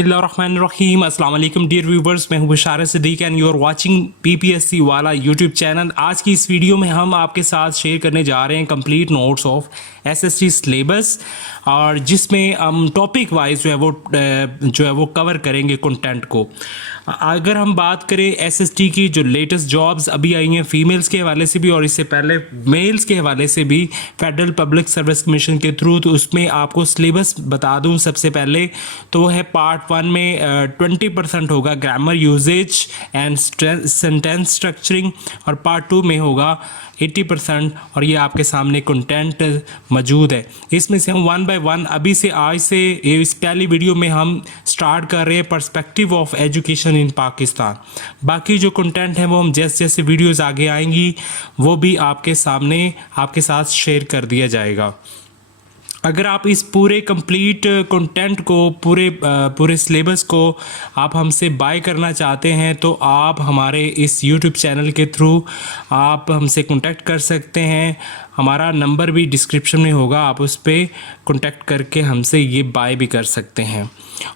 बिस्मिल्लाहिर्रहमानिर्रहीम अस्सलाम वालेकुम डियर व्यूवर्स, मैं हूं Basharat Siddique and you are watching PPSC वाला यूट्यूब चैनल। आज की इस वीडियो में हम आपके साथ शेयर करने जा रहे हैं complete notes of SST syllabus, और जिसमें हम टॉपिक वाइज जो है वो कवर करेंगे कंटेंट को। अगर हम बात करें एसएसटी की जो लेटेस्ट जॉब्स अभी आई हैं फीमेल्स के हवाले से भी और इससे पहले मेल्स के हवाले से भी फेडरल पब्लिक सर्विस कमीशन के थ्रू, तो उसमें आपको सिलेबस बता दूं सबसे पहले तो वो है पार्ट 1 में 20% होगा grammar usages and sentence structuring, और पार्ट 2 में होगा 80%, और ये आपके सामने कंटेंट मौजूद है। इसमें से हम 1 बाय 1 अभी से आज से इस पहली वीडियो में हम स्टार्ट कर रहे हैं perspective of education in Pakistan. बाकी जो कंटेंट है वो हम जैसे जैसे वीडियोस आगे आएंगी वो भी आपके सामने आपके साथ शेयर कर दिया जाएगा। अगर आप इस पूरे कंप्लीट कंटेंट को पूरे सिलेबस को आप हमसे बाय करना चाहते हैं तो आप हमारे इस यूट्यूब चैनल के थ्रू आप हमसे कांटेक्ट कर सकते हैं। हमारा नंबर भी डिस्क्रिप्शन में होगा, आप उस पर कांटेक्ट करके हमसे ये बाय भी कर सकते हैं।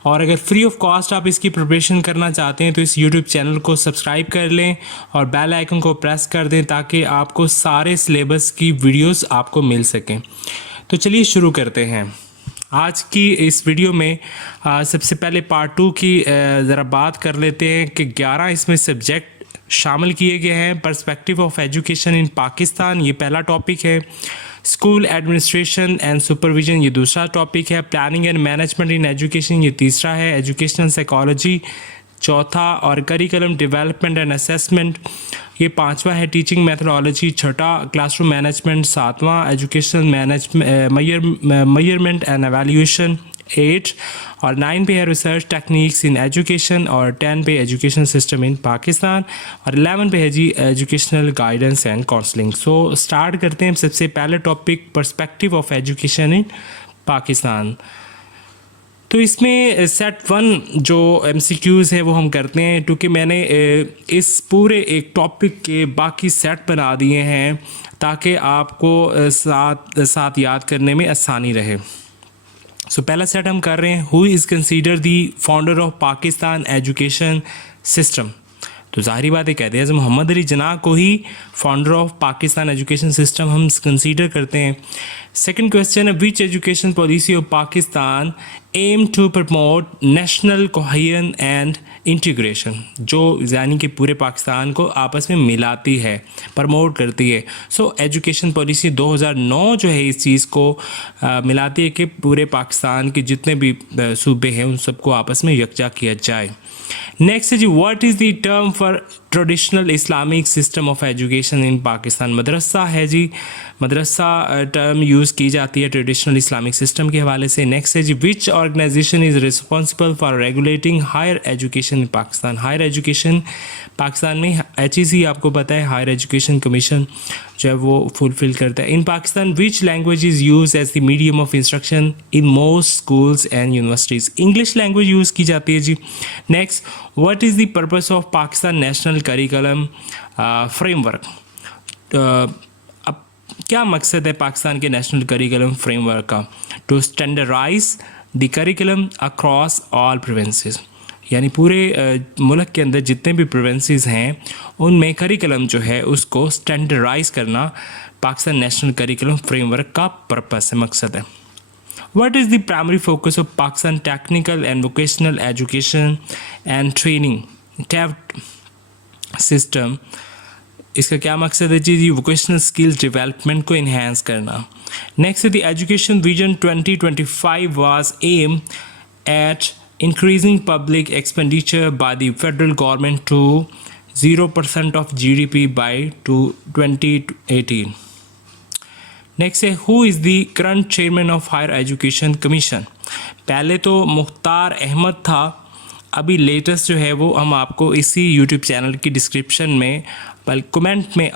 और अगर फ्री ऑफ कॉस्ट आप इसकी प्रिपरेशन करना चाहते हैं तो इस यूट्यूब चैनल को सब्सक्राइब कर लें और बेल आइकन को प्रेस कर दें ताकि आपको सारे सिलेबस की वीडियोस आपको मिल सकें। तो चलिए शुरू करते हैं। आज की इस वीडियो में सबसे पहले पार्ट 2 की ज़रा बात कर लेते हैं कि 11 इसमें सब्जेक्ट शामिल किए गए हैं। Perspective of education in Pakistan ये पहला टॉपिक है, स्कूल एडमिनिस्ट्रेशन एंड सुपरविजन ये दूसरा टॉपिक है, planning and management in education ये तीसरा है, एजुकेशनल साइकोलॉजी चौथा, और करिकुलम डेवलपमेंट एंड असेसमेंट ये पांचवा है, टीचिंग मेथोडोलॉजी छठा, क्लासरूम मैनेजमेंट सातवां, एजुकेशन मेजरमेंट एंड एवेल्यूएशन 8, और 9 पे है रिसर्च टेक्निक्स इन एजुकेशन, और 10 पे एजुकेशन सिस्टम इन पाकिस्तान, और 11 पे है जी educational guidance and counselling. So start करते हैं सबसे पहले topic perspective of education in Pakistan. तो इसमें सेट 1 जो MCQs है वो हम करते हैं, क्योंकि मैंने इस पूरे एक टॉपिक के बाकी सेट बना दिए हैं ताकि आपको साथ याद करने में आसानी रहे। सो पहला सेट हम कर रहे हैं, who is consider the founder of Pakistan education system. तो ज़ाहिर बात है कहते हैं मोहम्मद अली जिन्ना को ही founder of Pakistan education system हम कंसीडर करते हैं। सेकंड क्वेश्चन है, which education policy of Pakistan aim to promote national cohesion and integration, जो यानी कि पूरे पाकिस्तान को आपस में मिलाती है, प्रमोट करती है। सो एजुकेशन पॉलिसी 2009 जो है इस चीज़ को मिलाती है कि पूरे पाकिस्तान के जितने भी सूबे हैं उन सबको आपस में यकजा किया जाए। नेक्स्ट है जी, what is the term for traditional Islamic system of education in Pakistan. Madrasa है जी, मदरसा टर्म यूज़ की जाती है ट्रेडिशनल इस्लामिक सिस्टम के हवाले से। नेक्स्ट है जी, which organisation is responsible for regulating higher education in Pakistan. Higher education Pakistan में HEC आपको पता है, हायर एजुकेशन कमीशन जो है वो फुलफिल करता है। In Pakistan which language is use as the medium of instruction in most schools and universities. English language use की जाती है जी। Next, what is the purpose of Pakistan national curriculum framework. अब क्या मकसद है पाकिस्तान के नेशनल करिकुलम फ्रेमवर्क का? To standardise the curriculum across all provinces, यानी पूरे मुल्क के अंदर जितने भी प्रोविंसेस हैं उनमें करिकुलम जो है उसको स्टैंडर्डाइज करना पाकिस्तान नेशनल करिकुलम फ्रेमवर्क का पर्पस है, मकसद है। What is the primary focus of Pakistan Technical and Vocational Education and Training TEVT सिस्टम? इसका क्या मकसद है जी? वोकेशनल स्किल्स डेवलपमेंट को इन्हेंस करना। Next, the education vision 2025 was aim at increasing public expenditure by the federal government to 0% of GDP by 2018। Next है, who is the current chairman of higher education commission. पहले तो मुख्तार अहमद था, अभी latest जो है वो हम आपको इसी यूट्यूब चैनल की डिस्क्रिप्शन में कमेंट में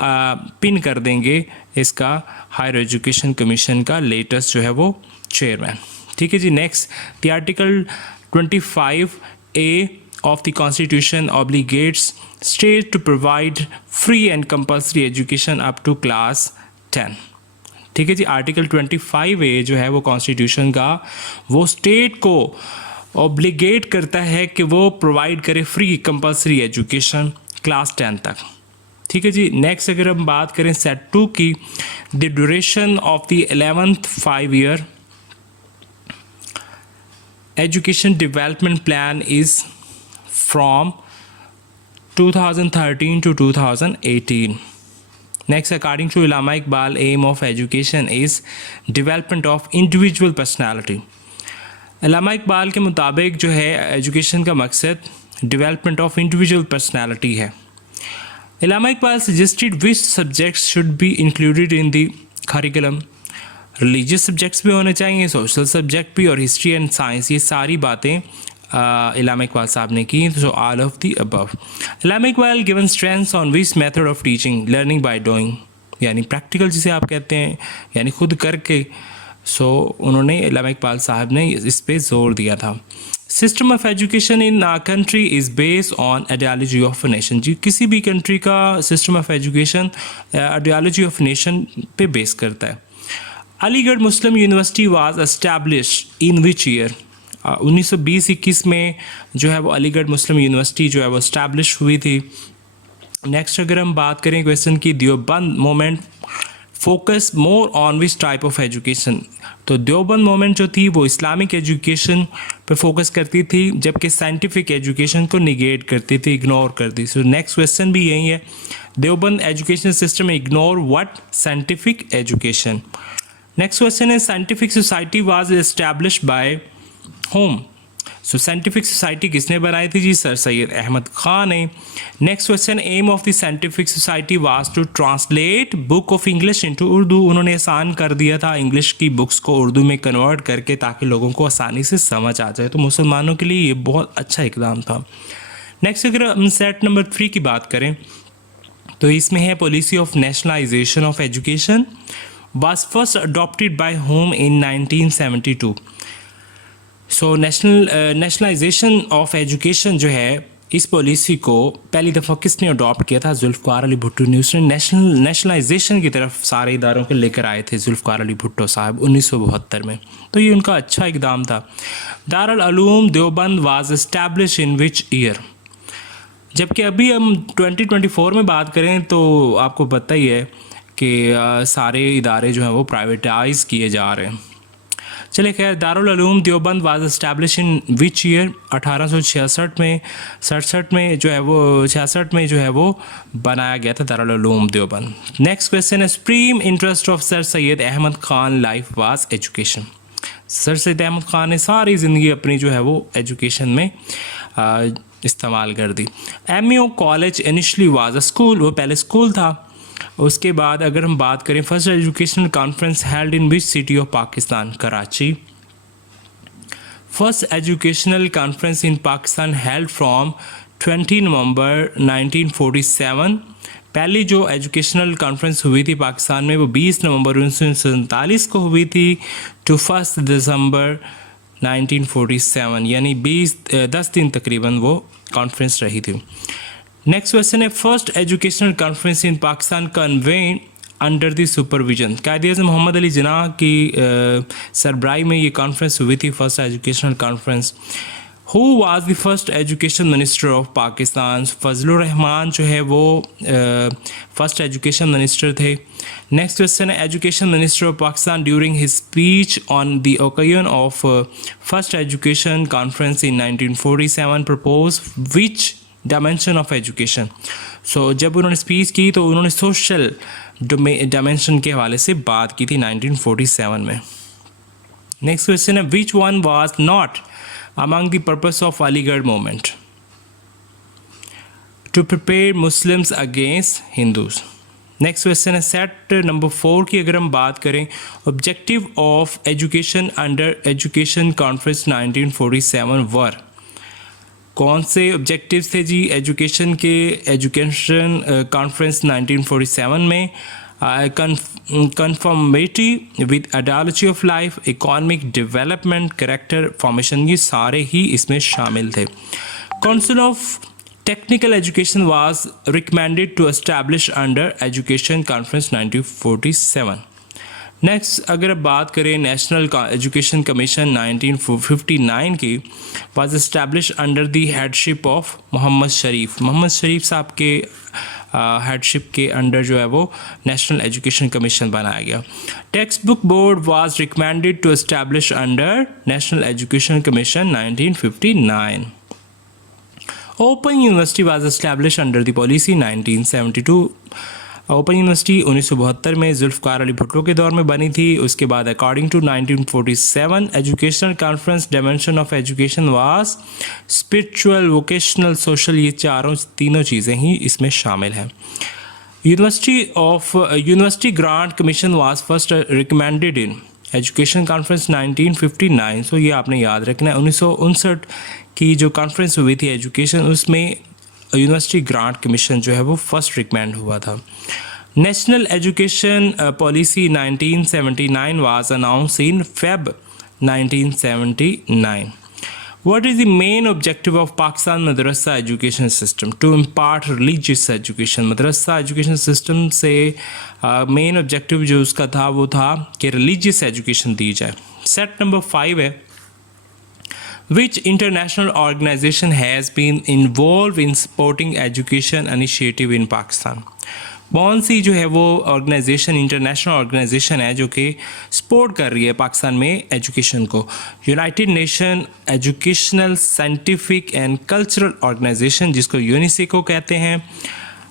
पिन कर देंगे इसका हायर एजुकेशन कमीशन का लेटेस्ट जो है वो चेयरमैन। ठीक है जी। Next, the article 25A of the Constitution obligates states to provide free and compulsory education up to class 10। ठीक है जी। आर्टिकल 25A जो है वो कॉन्स्टिट्यूशन का वो स्टेट को ऑब्लिगेट करता है कि वो प्रोवाइड करे फ्री कंपलसरी एजुकेशन क्लास 10 तक। ठीक है जी। नेक्स्ट अगर हम बात करें सेट 2 की, the duration of the 11th 5 year education development plan is from 2013 to 2018. Next, according to Allama Iqbal, aim of education is development of individual personality. अल्लामा इकबाल के मुताबिक जो है एजुकेशन का मकसद डेवलपमेंट ऑफ इंडिविजुअल पर्सनालिटी है। Allama Iqbal suggested which subjects should be included in the curriculum. Religious subjects भी होने चाहिए, सोशल सब्जेक्ट भी, और हिस्ट्री एंड साइंस, ये सारी बातें अल्लामा इकबाल साहब ने की। So all of the above. Allama Iqbal given strengths on which method of teaching, learning by doing, यानी प्रैक्टिकल जिसे आप कहते हैं, यानी खुद करके। सो उन्होंने अल्लामा इकबाल साहब ने इस पे जोर दिया था। System of education in our country is based on ideology of nation. जी, किसी भी कंट्री का system of education ideology of nation पे बेस करता है। Aligarh Muslim University was established in which year? 1920-21 में जो है वो अलीगढ़ मुस्लिम यूनिवर्सिटी जो है वो इस्टेब्लिश हुई थी। नेक्स्ट अगर हम बात करें क्वेश्चन की, Deoband moment focus more on which type of education? तो देवबंद मोमेंट जो थी वो इस्लामिक एजुकेशन पे फोकस करती थी, जबकि साइंटिफिक एजुकेशन को निगेट करती थी, इग्नोर करती। सो नेक्स्ट क्वेश्चन भी यही है, Deoband education system ignore what? Scientific education. Next question है, scientific society was established by whom? So scientific society किसने बनाई थी? जी, सर सैयद अहमद खान ने। Next question, aim of the scientific society was to translate book of English into Urdu. उन्होंने आसान कर दिया था इंग्लिश की बुक्स को उर्दू में कन्वर्ट करके, ताकि लोगों को आसानी से समझ आ जाए। तो मुसलमानों के लिए ये बहुत अच्छा इकदाम था। नेक्स्ट अगर हम सेट नंबर 3 की बात करें, तो इसमें है policy of nationalisation of education was first adopted by home in 1972। So nationalisation of education जो है, इस पॉलिसी को पहली दफ़ा किसने अडॉप्ट किया था? जुल्फ़िकार अली भुट्टो ने। उसने नेशनलाइजेशन की तरफ सारे इदारों को लेकर आए थे जुल्फ़िकार अली भुट्टो साहब 1972 में। तो ये उनका अच्छा इकदाम था। Darul Uloom Deoband was establish in which year? जबकि अभी हम 2024 में बात करें तो आपको पता ही है कि सारे इदारे जो हैं वो प्राइवेटाइज किए जा रहे हैं। चलिए खैर, Darul Uloom Deoband was establish in which year? 1866 में, 67 में जो है वो 66 में जो है वो बनाया गया था दारुल उलूम देवबंद। नेक्स्ट क्वेश्चन है, supreme interest of Sir Syed Ahmad Khan life was education. Sir Syed Ahmad Khan ने सारी ज़िंदगी अपनी जो है वो एजुकेशन में इस्तेमाल कर दी। MU college initially was a school, वो पहले स्कूल था। उसके बाद अगर हम बात करें, first educational conference held in which city of Pakistan? Karachi. First educational conference in Pakistan held from 20 नवंबर 1947। पहली जो एजुकेशनल कॉन्फ्रेंस हुई थी पाकिस्तान में वो 20 नवंबर 1947 को हुई थी, टू 1 दिसंबर 1947, यानी 10 दिन तकरीबन वो कॉन्फ्रेंस रही थी। नेक्स्ट क्वेश्चन है, first educational conference in Pakistan convene under the supervision? Quaid-e-Azam Mohammad Ali Jinnah की सरबराही में ये कॉन्फ्रेंस हुई थी, first educational conference. Who was the first education minister of Pakistan? Fazlur Rahman जो है वो फर्स्ट एजुकेशन मिनिस्टर थे। नेक्स्ट क्वेश्चन है, education minister of Pakistan during his speech on the occasion of first education conference in 1947 propose which dimension of education? सो जब उन्होंने speech की तो उन्होंने सोशल डायमेंशन के हवाले से बात की थी 1947 में। नेक्स्ट क्वेश्चन है, which one was not among the purpose of Aligarh movement? To prepare Muslims against Hindus. Next question है, सेट नंबर 4 की अगर हम बात करें, objective of education under education conference 1947 were? कौन से ऑब्जेक्टिव्स थे जी एजुकेशन के एजुकेशन कॉन्फ्रेंस 1947 में? Conformity with ideology of life, economic development, character formation, ये सारे ही इसमें शामिल थे। Council of technical education was recommended to establish under education conference 1947। नेक्स्ट अगर अब बात करें नेशनल एजुकेशन कमीशन 1959 की was establish under the headship of Mohammad Sharif साहब के हेडशिप के अंडर जो है वो नेशनल एजुकेशन कमीशन बनाया गया। Text book board was recommended to establish under national education commission 1959। Open university was establish under the policy 1972। Open university 1972 में जुल्फ़िकार अली भुट्टो के दौर में बनी थी। उसके बाद according to 1947 educational conference dimension of education was spiritual, vocational, social, ये तीनों चीज़ें ही इसमें शामिल हैं। University grant commission was first recommended in education conference 1959। So ये आपने याद रखना है। 1959 की जो कॉन्फ्रेंस हुई थी एजुकेशन, उसमें यूनिवर्सिटी ग्रांट कमीशन जो है वो फर्स्ट रिकमेंड हुआ था। National education policy 1979 was announce in Feb 1979। What is the main objective of Pakistan Madrasa education system? To impart religious education. Madrasa education system से main objective जो उसका था वो था कि रिलीजियस एजुकेशन दी जाए। सेट नंबर 5 है, Which international organization has been involved in supporting education initiative in Pakistan? कौन सी जो है वो ऑर्गेनाइजेशन, इंटरनेशनल ऑर्गेनाइजेशन है जो कि सपोर्ट कर रही है पाकिस्तान में एजुकेशन को? United Nation educational scientific and cultural organisation, जिसको यूनिसेको कहते हैं,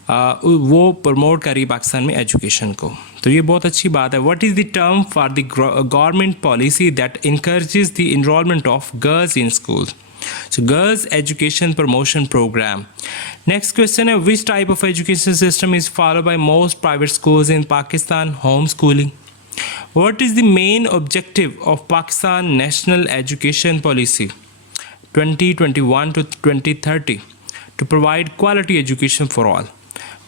वो प्रमोट करी पाकिस्तान में एजुकेशन को। तो ये बहुत अच्छी बात है। What is the term for the government policy that encourages the enrolment of girls in school? So girls education promotion program. Next question है, which type of education system is followed by most private schools in Pakistan? Homeschooling. What is the main objective of Pakistan National Education Policy 2021 to 2030? To provide quality education for all.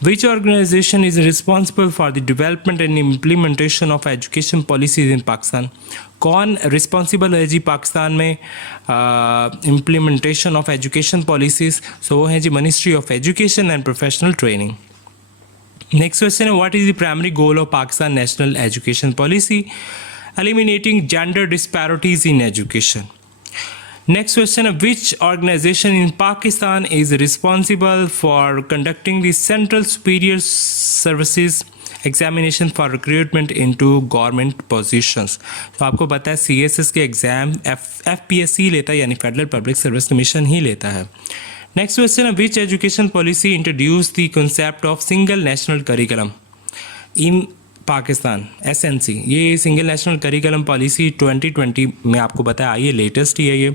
Which organization is responsible for the development and implementation of education policies in Pakistan? कौन responsible है जी पाकिस्तान में implementation of education policies? So वो है जी ministry of education and professional training. Next question है, what is the primary goal of Pakistan national education policy? Eliminating gender disparities in education. Next question, which organization in Pakistan is responsible for conducting the Central Superior Services examination for recruitment into government positions? तो आपको पता है CSS के exam FPSC लेता है, यानी federal public service commission ही लेता है। नेक्स्ट क्वेश्चन है, which education policy introduced the concept of single national curriculum in Pakistan? SNC, ये सिंगल नेशनल करिकुलम पॉलिसी 2020 में आपको बताया, ये लेटेस्ट ही है ये।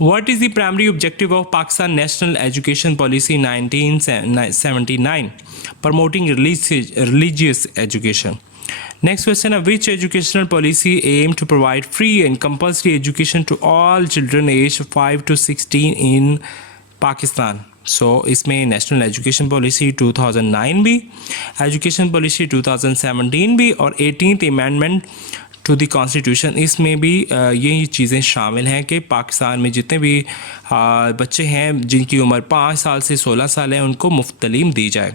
What is the primary objective of Pakistan national education policy 1979? Promoting religious education. Next question है, which educational policy aim to provide free and compulsory education to all children age 5 to 16 in Pakistan? So इसमें national education policy 2009 भी, education policy 2017 भी, और 18th amendment to the constitution, इसमें भी यही चीज़ें शामिल हैं कि पाकिस्तान में जितने भी बच्चे हैं जिनकी उम्र 5 साल से 16 साल है, उनको मुफ्त तालीम दी जाए।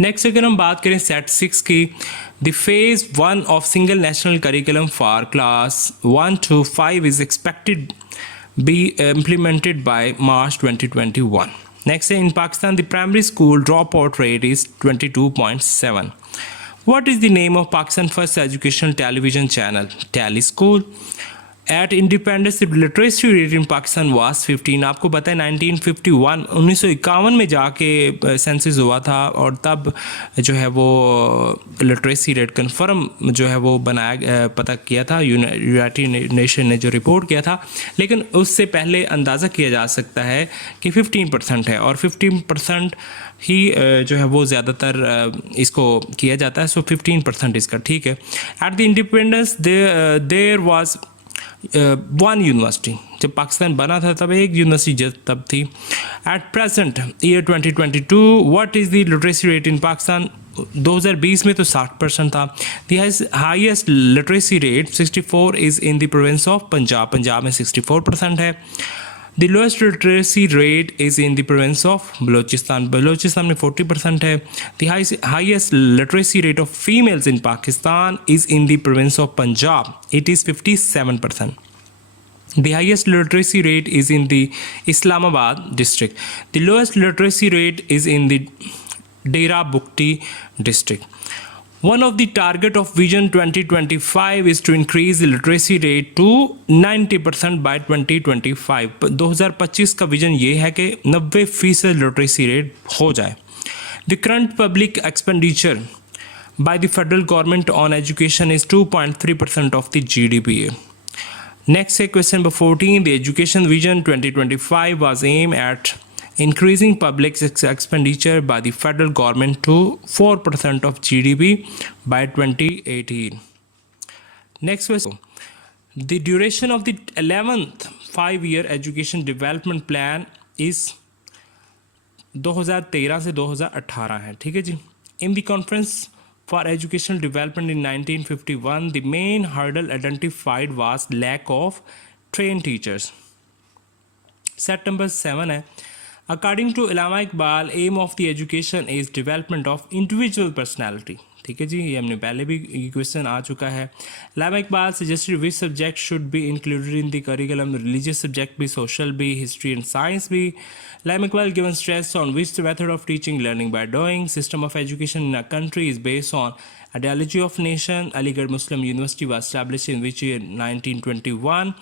नेक्स्ट अगर हम बात करें सेट 6 की, the phase 1 of single national curriculum for class 1 to 5 is expected be implemented by March 2021. Next, in Pakistan, the primary school dropout rate is 22.7. What is the name of Pakistan first educational television channel? Tally School. At independence, the literacy rate in Pakistan was 15. आपको पता है 1951 में जाके census हुआ था, और तब जो है वो लिटरेसी रेट कन्फर्म जो है वो बनाया, पता किया था, यूनाइटेड नेशन ने जो रिपोर्ट किया था। लेकिन उससे पहले अंदाज़ा किया जा सकता है कि 15% है, और 15% ही जो है वो ज़्यादातर इसको किया जाता है। सो 15% इसका ठीक है। At the independence there was one university, जब पाकिस्तान बना था तब एक यूनिवर्सिटी तब थी। At present year 2022 what is the literacy rate in Pakistan? 2020 में तो 60% था। The highest literacy rate 64 is in the province of Punjab, Punjab में 64% है। The lowest literacy rate is in the province of Balochistan, Balochistan में 40% है। The highest literacy rate of females in Pakistan is in the province of Punjab, it is 57%. The highest literacy rate is in the Islamabad district. The lowest literacy rate is in the Dera Bukti district. One of the target of Vision 2025 is to increase the literacy rate to 90% by 2025. 2025 का vision ये है कि 90% literacy rate हो जाए. The current public expenditure by the federal government on education is 2.3% of the GDP. Next question number 14. The Education Vision 2025 was aimed at increasing public expenditure by the federal government to 4% of GDP by 2018. Next question. The duration of the 11th 5-year education development plan is 2013 से 2018 है, ठीक है जी. In the conference for educational development in 1951, the main hurdle identified was lack of trained teachers. Set number 7 है. According to Allama Iqbal, aim of the education is development of individual personality. ठीक है जी, ये हमने पहले भी question आ चुका है. Allama Iqbal suggested which subject should be included in the curriculum, religious subject भी, social भी, history and science भी. Allama Iqbal given stress on which method of teaching, learning by doing. System of education in a country is based on ideology of nation. Aligarh Muslim University was established in which year? 1921.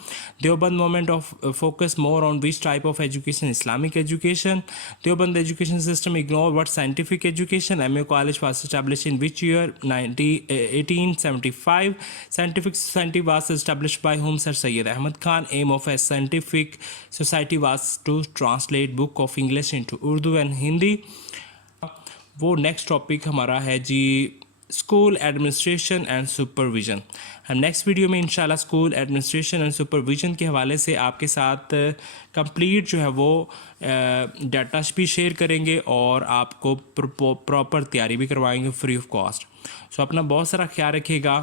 Deoband movement of focus more on which type of education? Islamic education. Deoband education system ignore what? Scientific education. MA College was established in which year? 1875. Scientific society was established by whom? Sir Sayyid Ahmad Khan. Aim of a scientific society was to translate book of English into Urdu and Hindi. वो next topic हमारा है जी school administration and supervision. हम next video में इंशाल्लाह school administration and supervision के हवाले से आपके साथ कंप्लीट जो है वो डाटा भी शेयर करेंगे और आपको प्रॉपर तैयारी भी करवाएंगे फ्री ऑफ कॉस्ट. सो अपना बहुत सारा ख्याल रखिएगा.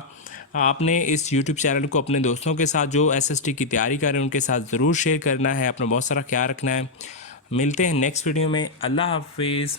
आपने इस यूट्यूब चैनल को अपने दोस्तों के साथ जो SST की तैयारी कर रहे हैं उनके साथ ज़रूर शेयर करना है. अपना बहुत सारा ख्याल रखना है. मिलते हैं नेक्स्ट वीडियो में. अल्लाह हाफिज़.